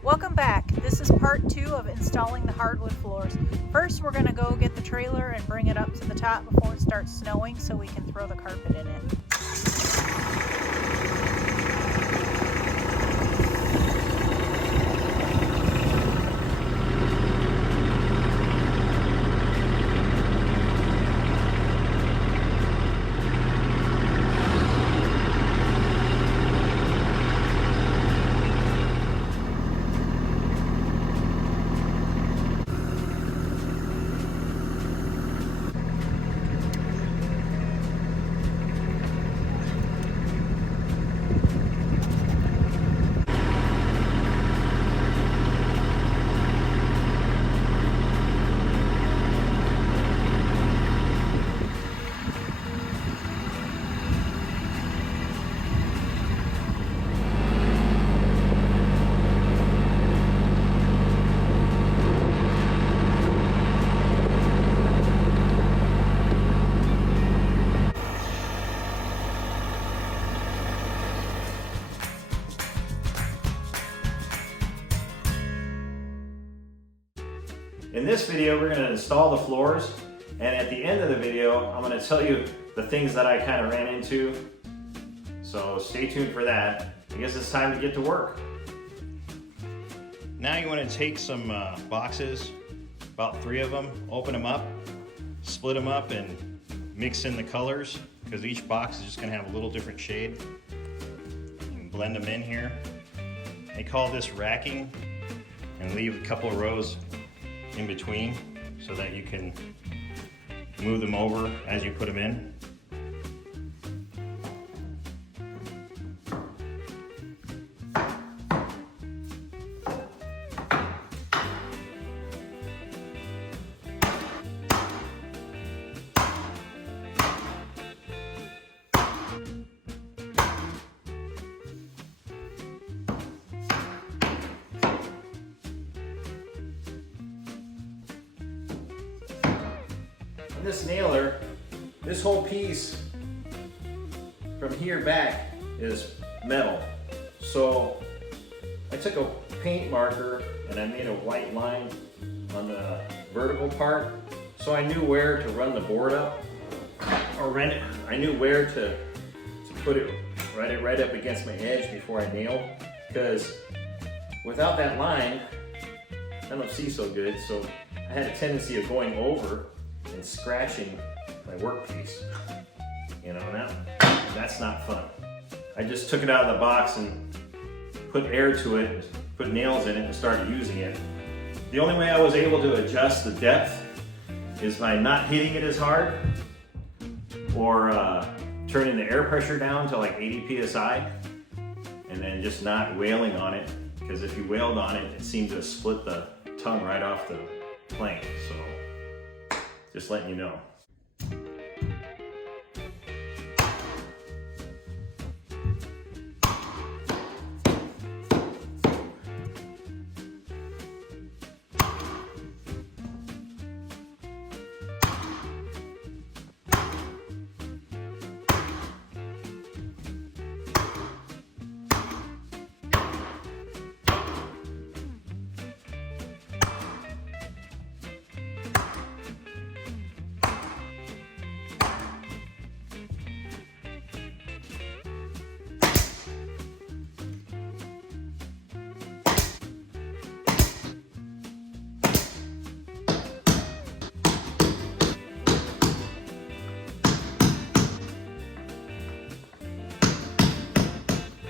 Welcome back. This is part 2 of installing the hardwood floors. First, we're going to go get the trailer and bring it up to the top before it starts snowing so we can throw the carpet in it. In this video, we're going to install the floors, and at the end of the video, I'm going to tell you the things that I kind of ran into. So stay tuned for that. I guess it's time to get to work. Now you want to take some boxes, about 3 of them, open them up, split them up, and mix in the colors, because each box is just going to have a little different shade. You can blend them in here. They call this racking, and leave a couple of rows in between so that you can move them over as you put them in. This nailer, this whole piece from here back is metal. So I took a paint marker and I made a white line on the vertical part, so I knew where to run the board up, or I knew where to put it right up against my edge before I nailed, because without that line I don't see so good, so I had a tendency of going over and scratching my workpiece. You know, that's not fun. I just took it out of the box and put air to it, put nails in it, and started using it. The only way I was able to adjust the depth is by not hitting it as hard, or turning the air pressure down to like 80 psi, and then just not wailing on it, because if you wailed on it, it seemed to split the tongue right off the plank. So just letting you know.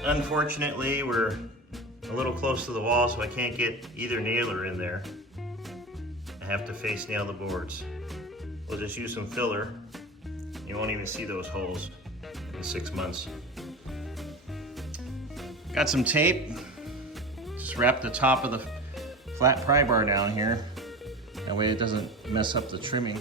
Unfortunately, we're a little close to the wall, so I can't get either nailer in there. I have to face nail the boards. We'll just use some filler. You won't even see those holes in 6 months. Got some tape. Just wrap the top of the flat pry bar down here. That way it doesn't mess up the trimming.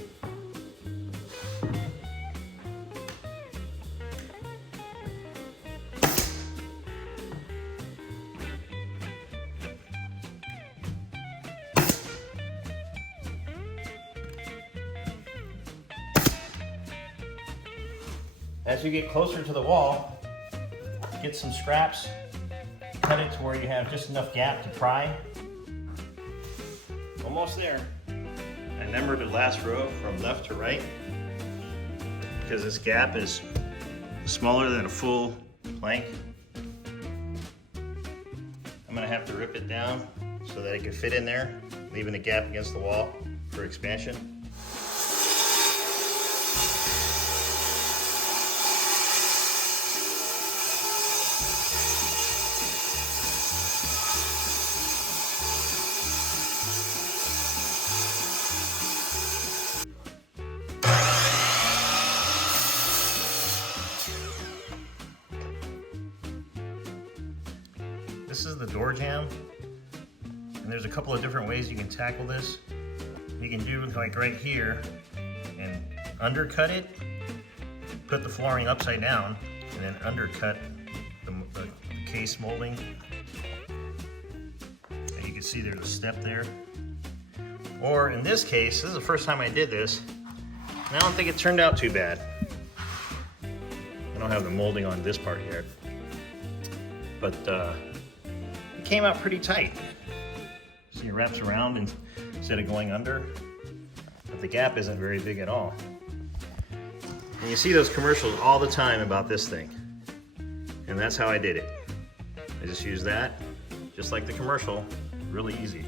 As you get closer to the wall, get some scraps, cut it to where you have just enough gap to pry. Almost there. I numbered the last row from left to right because this gap is smaller than a full plank. I'm gonna have to rip it down so that it can fit in there, leaving a gap against the wall for expansion. This is the door jamb, and there's a couple of different ways you can tackle this. You can do like right here and undercut it, put the flooring upside down, and then undercut the case molding. And you can see there's a step there. Or in this case, this is the first time I did this, and I don't think it turned out too bad. I don't have the molding on this part yet, but it came out pretty tight. See, it wraps around instead of going under, but the gap isn't very big at all. And you see those commercials all the time about this thing, and that's how I did it. I just used that, just like the commercial, really easy.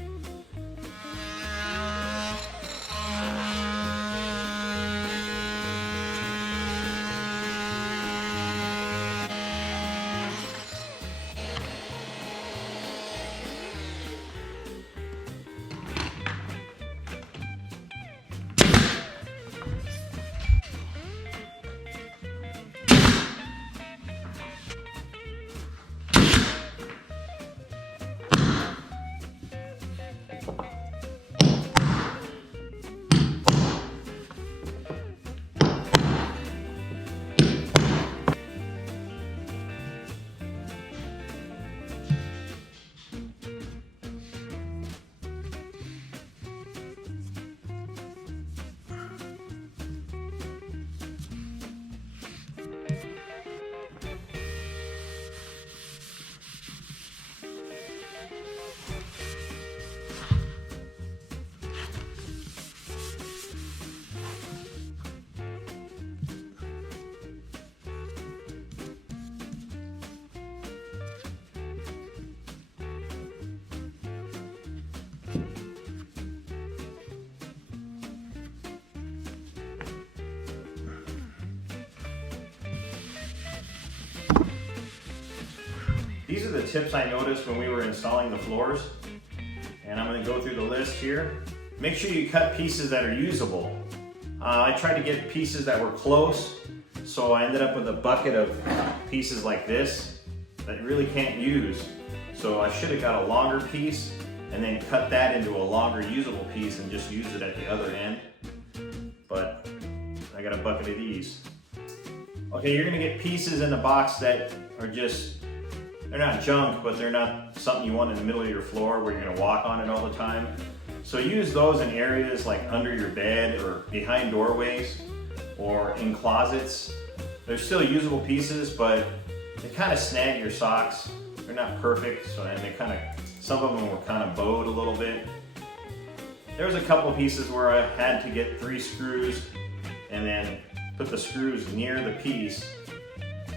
These are the tips I noticed when we were installing the floors, and I'm going to go through the list here. Make sure you cut pieces that are usable. I tried to get pieces that were close, so I ended up with a bucket of pieces like this that you really can't use. So I should have got a longer piece and then cut that into a longer usable piece and just use it at the other end. But I got a bucket of these. Okay, you're gonna get pieces in the box that are just, they're not junk, but they're not something you want in the middle of your floor where you're gonna walk on it all the time. So use those in areas like under your bed or behind doorways or in closets. They're still usable pieces, but they kind of snag your socks. They're not perfect, so and they kind of, some of them were kind of bowed a little bit. There was a couple pieces where I had to get 3 screws and then put the screws near the piece,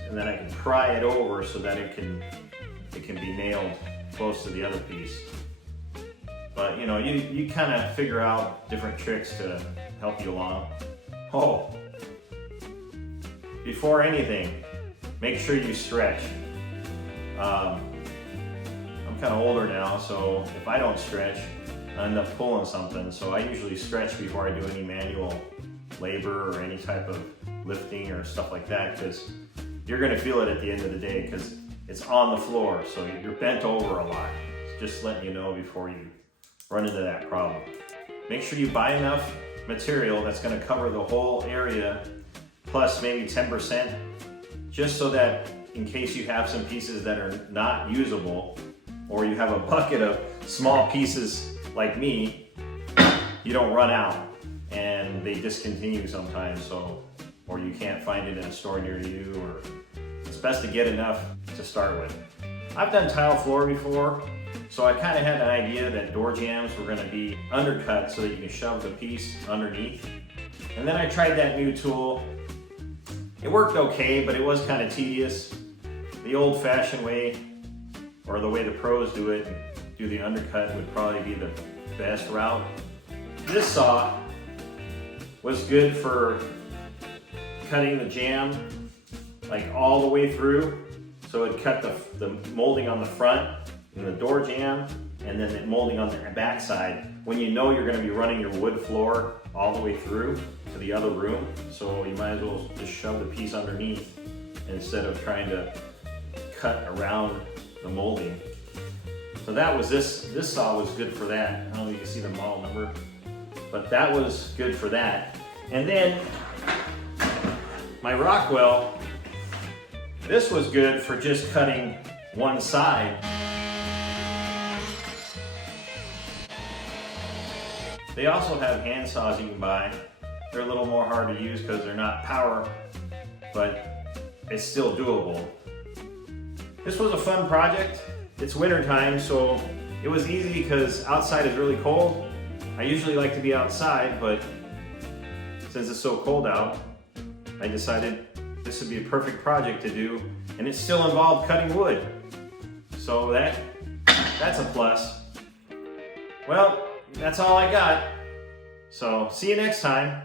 and then I can pry it over so that it can be nailed close to the other piece. But you know, you kind of figure out different tricks to help you along. Oh, before anything, make sure you stretch. I'm kind of older now, so if I don't stretch, I end up pulling something. So I usually stretch before I do any manual labor or any type of lifting or stuff like that, because you're going to feel it at the end of the day because it's on the floor, so you're bent over a lot. Just letting you know before you run into that problem. Make sure you buy enough material that's going to cover the whole area, plus maybe 10%, just so that in case you have some pieces that are not usable, or you have a bucket of small pieces like me, you don't run out and they discontinue sometimes, so, or you can't find it in a store near you, or it's best to get enough to start with. I've done tile floor before, so I kind of had an idea that door jambs were going to be undercut so that you can shove the piece underneath. And then I tried that new tool. It worked okay, but it was kind of tedious. The old-fashioned way, or the way the pros do it, do the undercut, would probably be the best route. This saw was good for cutting the jamb like all the way through. So it cut the molding on the front and the door jamb, and then the molding on the back side when you know you're going to be running your wood floor all the way through to the other room. So you might as well just shove the piece underneath instead of trying to cut around the molding. So that was this saw was good for that. I don't know if you can see the model number, but that was good for that. And then my Rockwell, this was good for just cutting one side. They also have hand saws you can buy. They're a little more hard to use because they're not power, but it's still doable. This was a fun project. It's winter time, so it was easy because outside is really cold. I usually like to be outside, but since it's so cold out, I decided this would be a perfect project to do, and it still involved cutting wood. So that's a plus. Well, that's all I got. So see you next time.